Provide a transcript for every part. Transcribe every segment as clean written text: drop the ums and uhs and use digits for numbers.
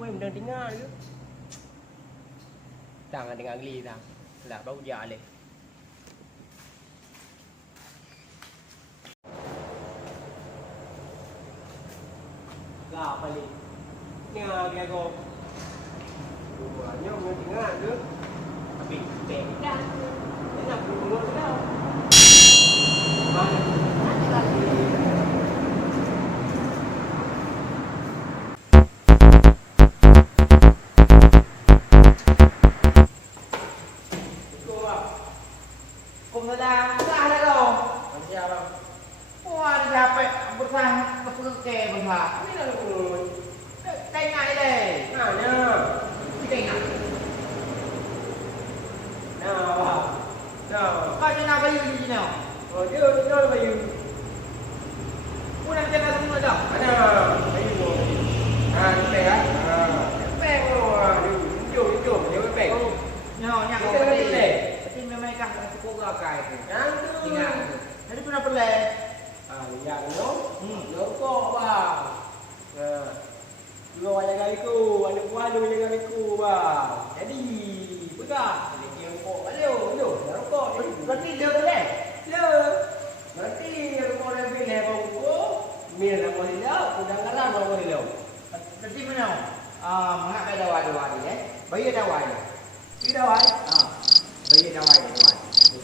quên mình đang tính Nga nữa. Đang dengan geli dah. Lah bau ja le. Lah balik. Nga dia go. Buahnya dengan Nga tu. Tapi beg dah. Dia nak bunuh dah. Mana? Nanti lagi. Cùng thời gian ra đây rồi. Làm sao đâu? Ủa đi ra vậy, một thằng có phương kè một thằng. Biết là người Cây ngay đây. nào nha. Cái cây nào? Nào vào. Nào. Coi như nào bây giờ như nào? Rồi chưa là bây giờ. Cô đang chơi là không ngồi đâu. Nào. Bây giờ rồi. Cái này á. Bèn rồi. Đừng chuột nếu cái bèn. Nhỏ nhạc Cái có này đi. này. Tapi memang kan aku gak kayak itu. Jangan. Tinggal. Jadi pernah pelai. Yang nó. Nó có bang. Dua jaga iku, ada kuadu jaga iku bang. Jadi, pegang. Jadi dia rokok. Aduh, dia rokok. Berarti dia boleh. Ya. Nanti rokok dia pilih bang buku. Mil nak boleh dah. Udang garam nak boleh dah. Berarti mana? Mengak kai dawa ni Bayi dawa ni. Đi đâu anh? Bayi dawa ni.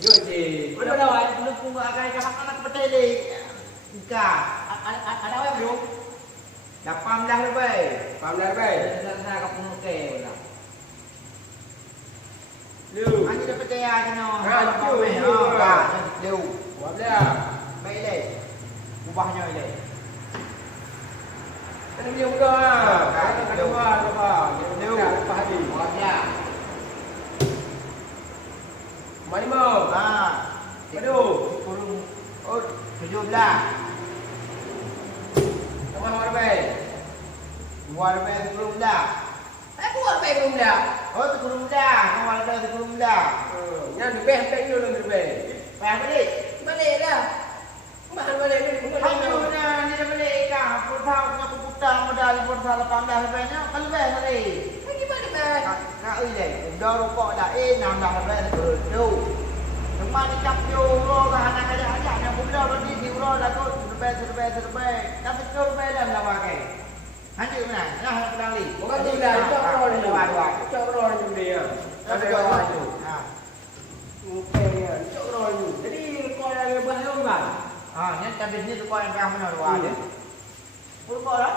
Chưa gì? Đi đâu anh? Lu pun akai anak petele. Ika. Ada apa bro? Dapat dah lebih. Phạm đây về. Saya kau pun okey lah. Lưu. Anh đã percaya cho nó. Lưu. Lưu. Phạm đây. Baik deh. Ubahnya deh. Anh đi không cơ à? Anh đâu vào, đâu vào. Lưu. Phải đi. Buat dia. Mari mau. Aduh. Kurung. Oh, 17. Kamu mau apa? Buat apa kurung dah? Aku buat apa belum dah? Oh, kurung dah. Kau ada kurung dah. Yang di beh tak dulu di beh. Bayar balik. Balik dah. Mahal balik ni. Hai tu na ni dah balik ka. Putau nak putang modal putau 18 lebihnya. Kalau bayar tadi. Lagi balik beh. Kak ơi này, do rokok dah nằm dah lebih tu. Cuma ni cap yo ro ka anak aja yang muda berarti di ro dah tu lebih. Tapi tu lebih dah dah pakai. Hancur mana? Nah, pedang li. Bukan tu dah. Cok ro ni. Cok ro ni dia. Tapi jauh tu. Okey ya. Cok ro ni. Jadi kau yang lebih long kan? Ni tapi ni tu kau yang kau mana dua dia. Pul kau dah.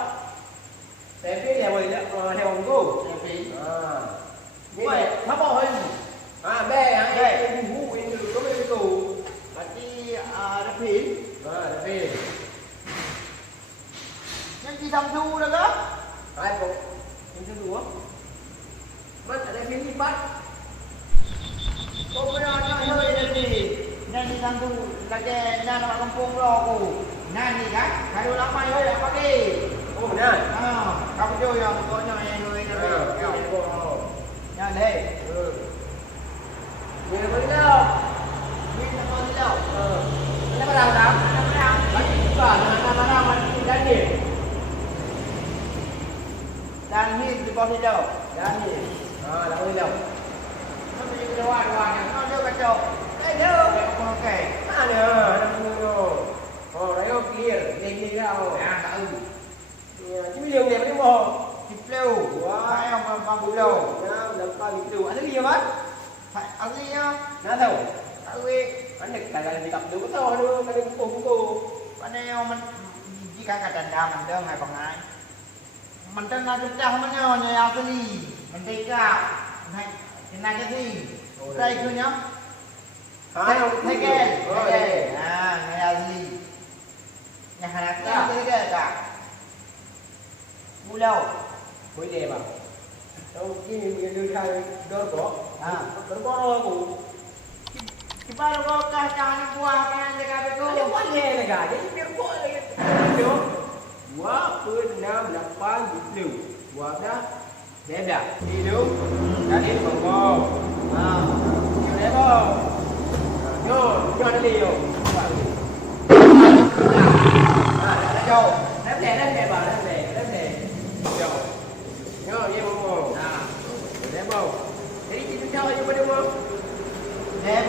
Tapi dia boleh tak theo ông cô. Tapi. Vậy Nó bỏ hơi. bè anh vũ in được có cái tủ. Berarti ada pin. Tapi Yang di Samsu dah ke? ai cũng in thứ dua. Mất ở đây phim đi bắt. Kau pernah hơi tadi. Dan di Samsu lagi nak kampung lo aku. Nah ni kan, kalau lama hơi dah pakai. Ồ nè. Kamu jo yang kau yang hơi Ờ, tadi. cái cô. Yang đây. Nhìn thấy đâu? Ni nak kau ni tau. Nó bắt đầu đám. Bắt vào nó mình đã nhìn. Dan ni di bawah ni tau. Đã nhìn. Đã đi đâu? Nó pergi ke luar yang kau dia kacau. Đâu? Kau okey. Nè, ồ đấy ok kia, đi ra rồi. Tak tahu. Chứ liều đẹp đấy mà. Diplau. Hai orang bang diplau. Làm sao bị liều? Anh thấy liều hết. Phải aslinya. Nó đâu? Tahu Anh được tại là đi tập được có thôi nữa, cái đừng cùng cô. Pandai mình jika kata dah mandang hai pangai. Mandang nak dah mana nya asli. Mentega. Hai kena jadi. Try tu nya. Thay ke. Hai asli. Nya hanak ke ka. Mulau. Cuối đẹp à? Đâu cái mình đưa ra đôi có. Nó có rồi cũng. Kibar kau kah ni buah kan jaga betul. Ada buat ni negara. Jadi dia buat lagi. Yo. Wah, pun 6 8 liều. Buat dah. Đẹp dah. Đi đúng. Đã đi còn cô. Chiều đẹp không? Vô, cho nó liều. Châu. Đẹp bà, đẹp đẹp. Vô. Nhớ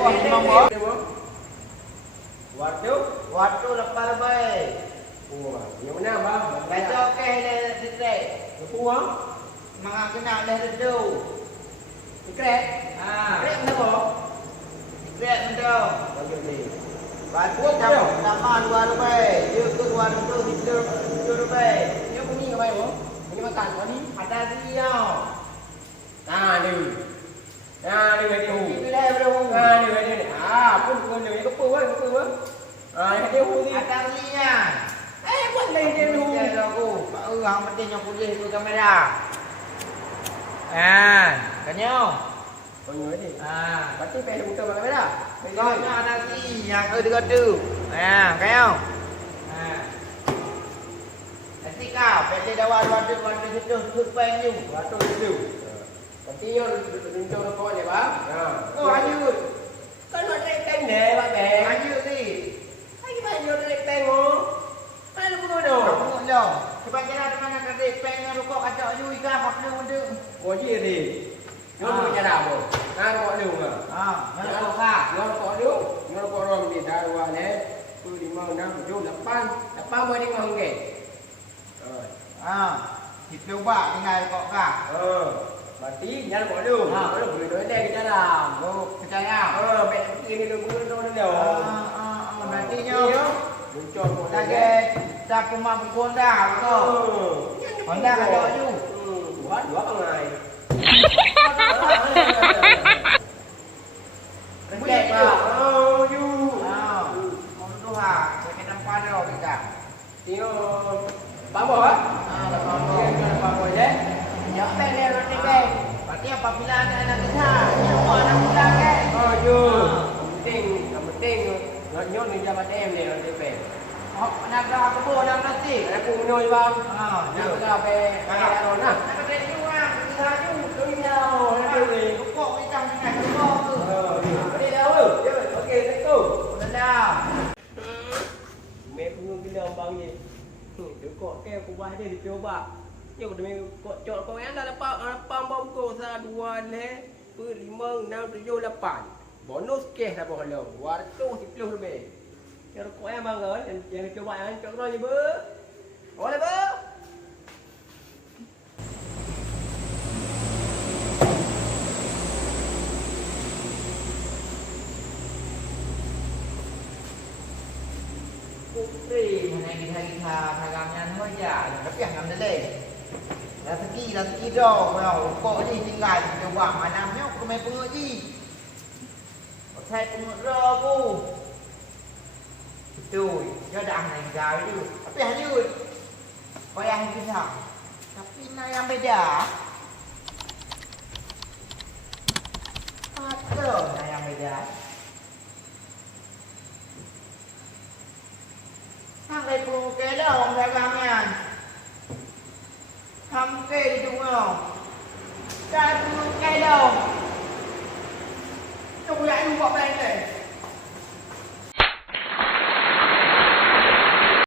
Wah, memang bos. Waduh. Waktu lepas lebih. Wah, yang mana bang? Baca okey le detik. Lepas bang? Mak kena le redu. Krek. Krek mana bang? Krek mendong. Bagi ni. Batu sama 2 lebih. Dia tu 2 lebih, 3 lebih. Dia bunyi ke baik bang? Bunyi makan kau ni? Ada dia. Nah, ni. Nah, ni dia hu. Ini dah belum. Nah, ni dia. Pun pun dia ke apa? Dia hu ni. Ada dia. Buat lain dia hu. Dia aku. Hang penting yang putih tu kamera. Kanyo. Kau ni ni. Berarti Pasti buka kamera. kau nak ada si yang dekat tu. Kanyo. Nanti kau pete dah waduh tu penyu. Waktu itu. Tapi yo tunjuk kau ni bang. Oh, lanjut. Kan nak teng deh, Pak Beng. Lanjut ni. Hai bang yo teng oh. Mana pun ada. Kamu dah. Sebab kira di mana kata pengen rokok kacau ju ikan apa benda. Kau je ni. Yo mau cara apa? Kau lu ke? Mana kau kah? Kau lu. Kau rom di darwa le. 5 6 7 8. 8 boleh ngong ke? Kita buat tinggal rokok kah? Berarti jangan kau lu. Kau lu boleh doi ke dalam. Oh, percaya. Bet ini lu dulu dah. Nanti nyo. Muncul kau Lagi tak rumah pun dah betul. Honda kacau ju. Dua pengai. Kecek lah. You. Orang tu ha, saya nampak dah kita. Tengok. Babo ah? Babo je. Ya, pendek roti beng. Berarti apabila anak kita, semua anak kita ke? You. Penting. Nyon ni jabat em ni roti pe. Nak dah kebun dah nanti. Aku menoi bang. Ya. Nak pe. Kalau nak. Nak kena juga, kita ju. Tunggu. Nanti. Kok kita dengan kebun tu. Ini dah lu. Okey, let's go. Dah. Mẹ cũng ngưng cái lồng bằng gì kiểu cọ keo của ba đây thì chưa ba nhưng mà mình chọn con én là pam bom cô ra đua lé bự limon nào tự vô là bản bonus kê là bỏ lồng qua tu thì lưu về cho nó có em mang ở thì cho bạn ăn chọn rồi gì bữa gọi là bữa Putri, mana kita tagamnya saja. Tapi yang kami leh. Lagi dah. Well, kok ni tinggal di bawah manamnya aku main pengaji. Saya pengajar aku. Betul. Dia dah naik jauh tu. Tapi hanyut. Kau yang kita. Tapi nak yang beda. Apa nak yang beda? Thằng này cùng kế đầu ông ra gam nha. Thăm kê đi đúng không? Ra cùng kế đầu. Trông lại đúng bọn bên này.